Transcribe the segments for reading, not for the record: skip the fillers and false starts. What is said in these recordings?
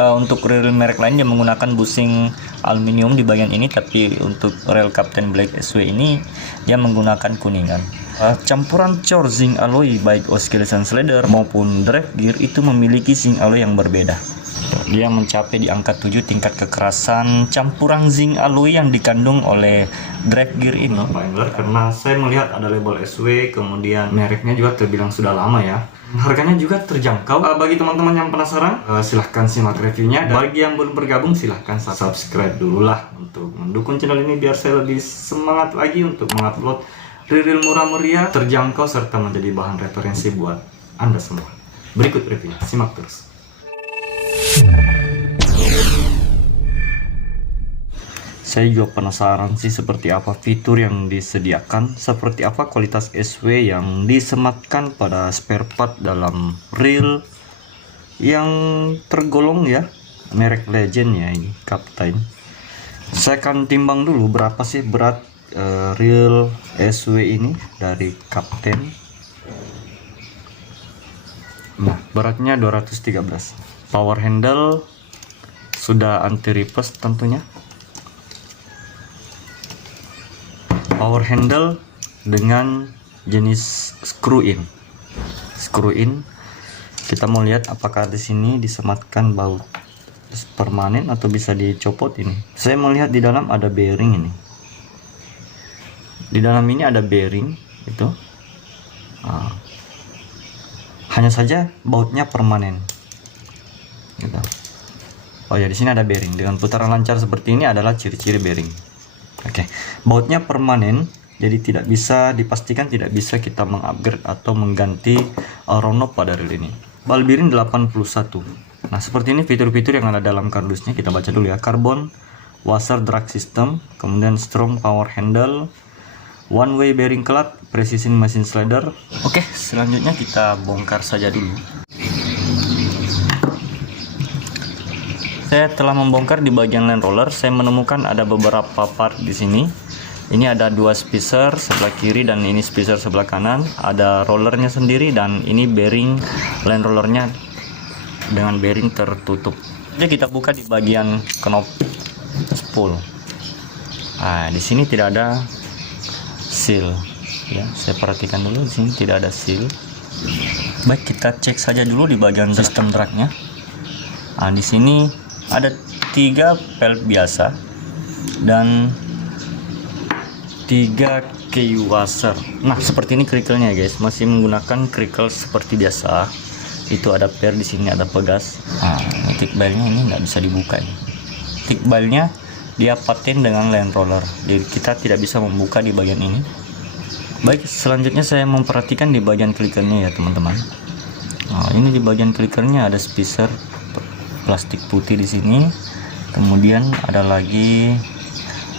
Untuk rel merek lain dia menggunakan bushing aluminium di bagian ini, tapi untuk rel Captain Black SW ini dia menggunakan kuningan. Campuran cor zinc alloy baik oscillation slider maupun drive gear itu memiliki zinc alloy yang berbeda. Dia mencapai di angka 7 tingkat kekerasan campuran zinc alloy yang dikandung oleh drive gear ini. Karena saya melihat ada label SW, kemudian mereknya juga terbilang sudah lama ya. Harganya juga terjangkau. Bagi teman-teman yang penasaran, silahkan simak reviewnya. Bagi yang belum bergabung, silahkan subscribe dulu lah untuk mendukung channel ini biar saya lebih semangat lagi untuk mengupload reel murah meriah, terjangkau, serta menjadi bahan referensi buat Anda semua. Berikut review, simak terus. Saya juga penasaran sih seperti apa fitur yang disediakan, seperti apa kualitas SW yang disematkan pada spare part dalam reel yang tergolong ya merek legend ya ini Captain. Saya akan timbang dulu berapa sih berat reel SW ini dari Captain. Nah, beratnya 213. Power handle sudah anti reverse tentunya. Power handle dengan jenis screw in. Kita mau lihat apakah di sini disematkan baut permanen atau bisa dicopot ini. Saya melihat di dalam ada bearing ini. Di dalam ini ada bearing itu. Hanya saja bautnya permanen. Gitu. Oh ya, di sini ada bearing dengan putaran lancar seperti ini adalah ciri-ciri bearing. Oke, bautnya permanen, jadi tidak bisa dipastikan, tidak bisa kita mengupgrade atau mengganti round knob pada reel ini. Ball bearing 81. Nah, seperti ini fitur-fitur yang ada dalam kardusnya. Kita baca dulu ya. Carbon washer drag system, kemudian strong power handle, one way bearing clutch, precision machine slider. Oke, selanjutnya kita bongkar saja dulu. Saya telah membongkar di bagian land roller. Saya menemukan ada beberapa part di sini. Ini ada dua spacer sebelah kiri dan ini spacer sebelah kanan. Ada rollernya sendiri dan ini bearing land rollernya dengan bearing tertutup. Jadi kita buka di bagian knob spool. Nah, di sini tidak ada seal. Ya, saya perhatikan dulu di sini tidak ada seal. Baik, kita cek saja dulu di bagian sistem dragnya. Nah, di sini ada 3 pelt biasa dan 3 key washer. Nah, seperti ini crickle-nya guys, masih menggunakan crickle seperti biasa. Itu ada per di sini, ada pegas. Nah, tick bile-nya ini nggak bisa dibuka ini. Tick bile-nya dia paten dengan land roller, jadi kita tidak bisa membuka di bagian ini. Baik, selanjutnya saya memperhatikan di bagian clickernya ya teman-teman. Nah, ini di bagian clickernya ada spacer plastik putih di sini. Kemudian ada lagi,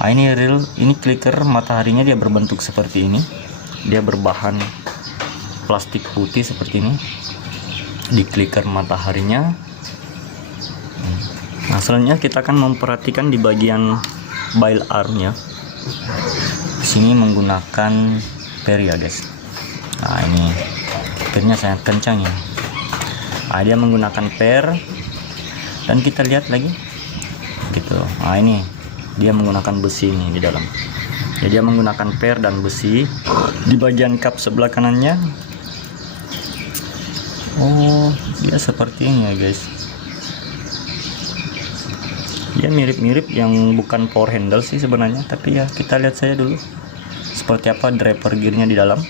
ini reel, ini clicker mataharinya dia berbentuk seperti ini. Dia berbahan plastik putih seperti ini di clicker mataharinya. Nah, selanjutnya kita akan memperhatikan di bagian bile armnya. Di sini menggunakan per ya guys. Nah, ini pernya sangat kencang ya. Nah, dia menggunakan per. Dan kita lihat lagi gitu. Nah, ini dia menggunakan besi ini di dalam. Jadi dia menggunakan per dan besi di bagian kap sebelah kanannya. Oh, dia seperti ini ya guys. Dia mirip-mirip yang bukan power handle sih sebenarnya, tapi ya kita lihat saja dulu seperti apa driver gearnya di dalam.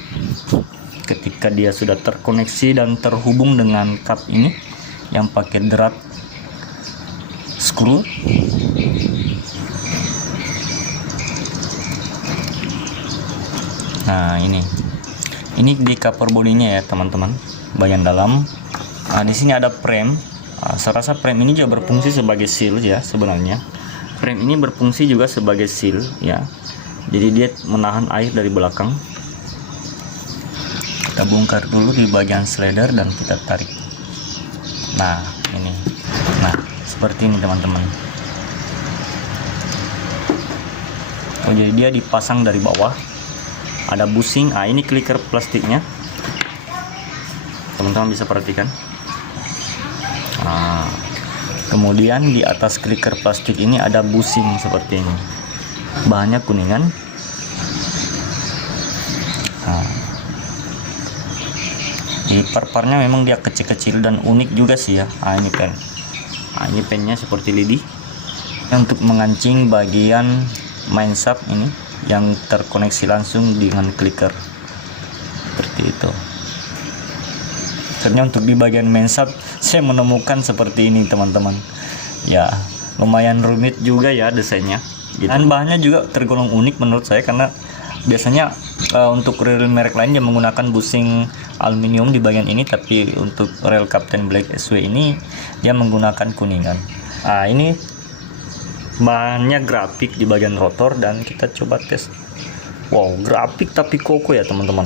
Ketika dia sudah terkoneksi dan terhubung dengan kap ini yang pakai drat screw. Nah, ini di cover bodinya ya teman-teman, bagian dalam. Nah, di sini ada frame. Saya rasa frame ini juga berfungsi sebagai seal ya sebenarnya. Frame ini berfungsi juga sebagai seal ya. Jadi dia menahan air dari belakang. Kita bongkar dulu di bagian slider dan kita tarik. Nah, ini. Nah, seperti ini teman-teman. Oh, jadi dia dipasang dari bawah. Ada bushing. Ah, ini clicker plastiknya. Teman-teman bisa perhatikan. Nah, Kemudian di atas clicker plastik ini ada bushing seperti ini, bahannya kuningan. Nah, di par-parnya memang dia kecil-kecil dan unik juga sih ya. Nah, ini pen. Nah, ini pennya seperti lidi untuk mengancing bagian main sub ini yang terkoneksi langsung dengan clicker seperti itu. Ternyata untuk di bagian main sub saya menemukan seperti ini teman-teman. Ya lumayan rumit juga ya desainnya gitu. Dan bahannya juga tergolong unik menurut saya, karena biasanya untuk reel merek lain yang menggunakan bushing aluminium di bagian ini, tapi untuk reel Captain Black SW ini dia menggunakan kuningan. Nah, ini bahannya grafik di bagian rotor dan kita coba tes. Wow, grafik tapi kokoh ya teman-teman.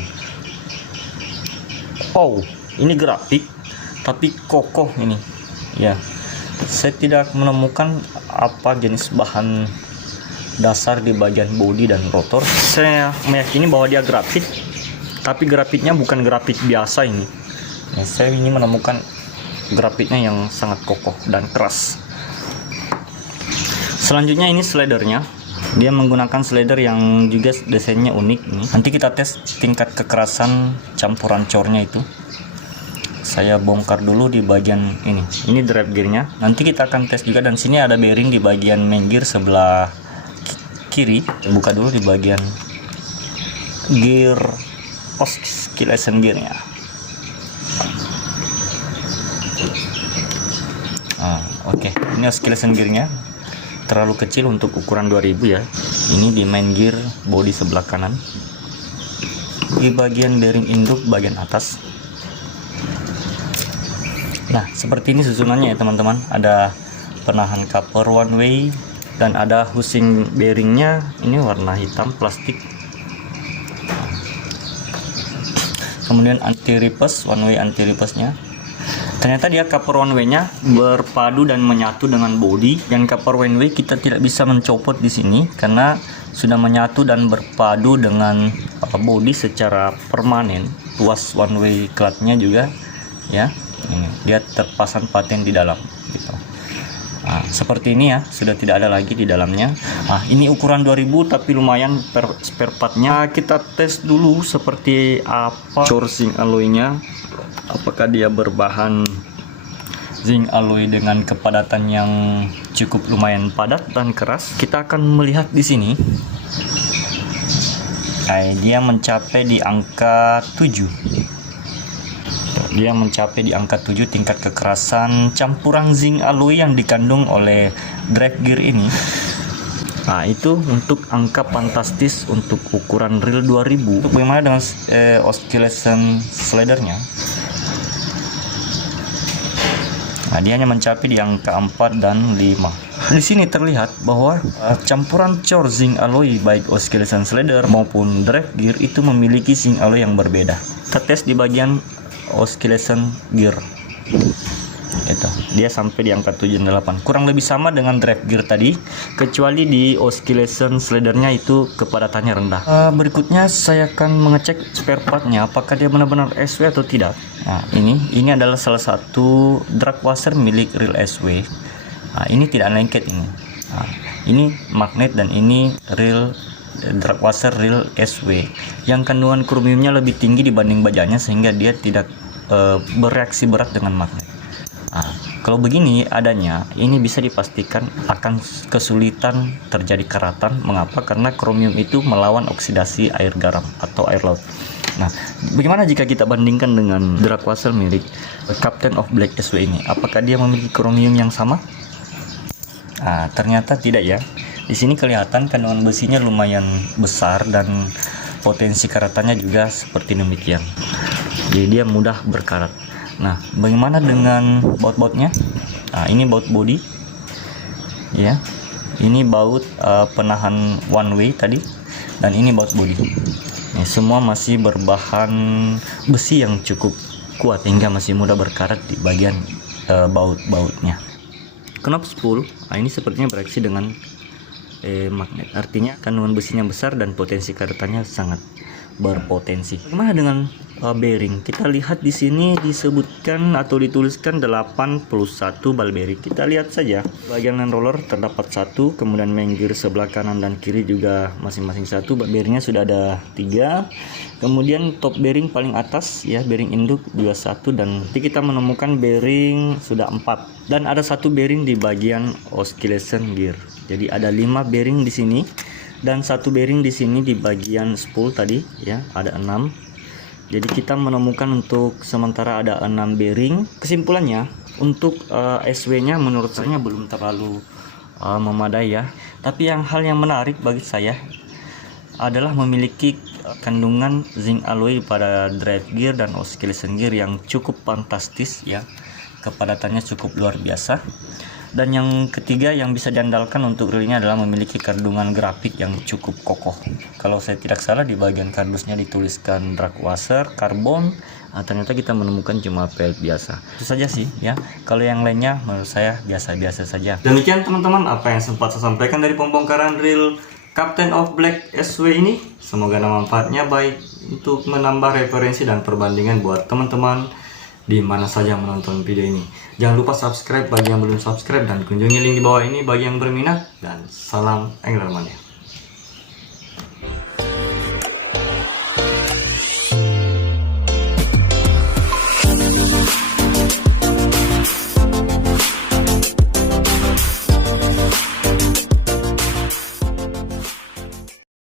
Wow, ini grafik tapi kokoh ini ya. Saya tidak menemukan apa jenis bahan dasar di bagian bodi dan rotor. Saya meyakini bahwa dia grafit, tapi grafitnya bukan grafit biasa ini ya. Saya ini menemukan grafitnya yang sangat kokoh dan keras. Selanjutnya ini slidernya, dia menggunakan slider yang juga desainnya unik ini. Nanti kita tes tingkat kekerasan campuran cornya itu. Saya bongkar dulu di bagian ini. Ini drive gearnya. Nanti kita akan tes juga, dan sini ada bearing di bagian main gear sebelah kiri. Buka dulu di bagian gear oscillation gearnya. Oke. Ini oscillation gearnya terlalu kecil untuk ukuran 2000 ya. Ini di main gear bodi sebelah kanan. Di bagian bearing induk bagian atas. Nah, seperti ini susunannya ya teman-teman. Ada penahan cover one way dan ada housing bearingnya. Ini warna hitam plastik. Kemudian anti reverse, one way anti reverse nya. Ternyata dia cover one way nya berpadu dan menyatu dengan body. Dan cover one way kita tidak bisa mencopot di sini karena sudah menyatu dan berpadu dengan body secara permanen. Tuas one way clutch-nya juga ya. Ini dia terpasang paten di dalam gitu. Nah, seperti ini ya, sudah tidak ada lagi di dalamnya. Nah, ini ukuran 2000 tapi lumayan spare partnya. Kita tes dulu seperti apa zinc alloy-nya. Apakah dia berbahan zinc alloy dengan kepadatan yang cukup lumayan padat dan keras. Kita akan melihat di sini. Nah, dia mencapai di angka 7. Dia mencapai di angka 7 tingkat kekerasan campuran zinc alloy yang dikandung oleh drive gear ini. Nah, itu untuk angka fantastis untuk ukuran reel 2000. Untuk bagaimana dengan oscillation slidernya? Nah, dia hanya mencapai di angka 4 dan 5. Di sini terlihat bahwa campuran cor zinc alloy baik oscillation slider maupun drive gear itu memiliki zinc alloy yang berbeda. Kita tes di bagian oscillation gear itu, dia sampai di angka 7 dan 8, kurang lebih sama dengan drive gear tadi, kecuali di oscillation slidernya itu kepadatannya rendah. Berikutnya saya akan mengecek spare partnya apakah dia benar-benar SW atau tidak. Nah, ini adalah salah satu drag washer milik reel SW. Nah, ini tidak lengket ini. Nah, ini magnet dan ini reel drag washer reel SW yang kandungan kromiumnya lebih tinggi dibanding bajanya sehingga dia tidak bereaksi berat dengan magnet. Nah, kalau begini adanya, ini bisa dipastikan akan kesulitan terjadi karatan. Mengapa? Karena kromium itu melawan oksidasi air garam atau air laut. Nah, bagaimana jika kita bandingkan dengan drag washer milik Captain of Black SW ini? Apakah dia memiliki kromium yang sama? Nah, ternyata tidak ya. Di sini kelihatan kandungan besinya lumayan besar dan potensi karatannya juga seperti demikian. Jadi dia mudah berkarat. Nah, bagaimana dengan baut-bautnya? Nah, ini baut body, ya. Ini baut penahan one way tadi, dan ini baut body. Ini semua masih berbahan besi yang cukup kuat hingga masih mudah berkarat di bagian baut-bautnya. Knop spool, nah ini sepertinya bereaksi dengan magnet, artinya kandungan besinya besar dan potensi karatannya sangat berpotensi. Bagaimana dengan bearing? Kita lihat di sini disebutkan atau dituliskan 81 bal bearing. Kita lihat saja. Bagian land roller terdapat 1, kemudian main gear sebelah kanan dan kiri juga masing-masing 1. Bal bearingnya sudah ada 3. Kemudian top bearing paling atas ya, bearing induk juga 1, dan nanti kita menemukan bearing sudah 4. Dan ada 1 bearing di bagian oscillation gear. Jadi ada 5 bearing di sini. Dan 1 bearing di sini di bagian spool tadi ya, ada 6. Jadi kita menemukan untuk sementara ada 6 bearing. Kesimpulannya untuk SW-nya menurut saya belum terlalu memadai ya. Tapi hal yang menarik bagi saya adalah memiliki kandungan zinc alloy pada drive gear dan oscillation gear yang cukup fantastis ya. Kepadatannya cukup luar biasa. Dan yang ketiga yang bisa diandalkan untuk relnya adalah memiliki kandungan grafik yang cukup kokoh. Kalau saya tidak salah di bagian kardusnya dituliskan drag washer, karbon. Ternyata kita menemukan cuma pellet biasa. Itu saja sih ya. Kalau yang lainnya menurut saya biasa-biasa saja. Demikian teman-teman apa yang sempat saya sampaikan dari pembongkaran reel Captain of Black SW ini. Semoga manfaatnya baik untuk menambah referensi dan perbandingan buat teman-teman di mana saja menonton video ini. Jangan lupa subscribe bagi yang belum subscribe dan kunjungi link di bawah ini bagi yang berminat, dan salam Anglermania.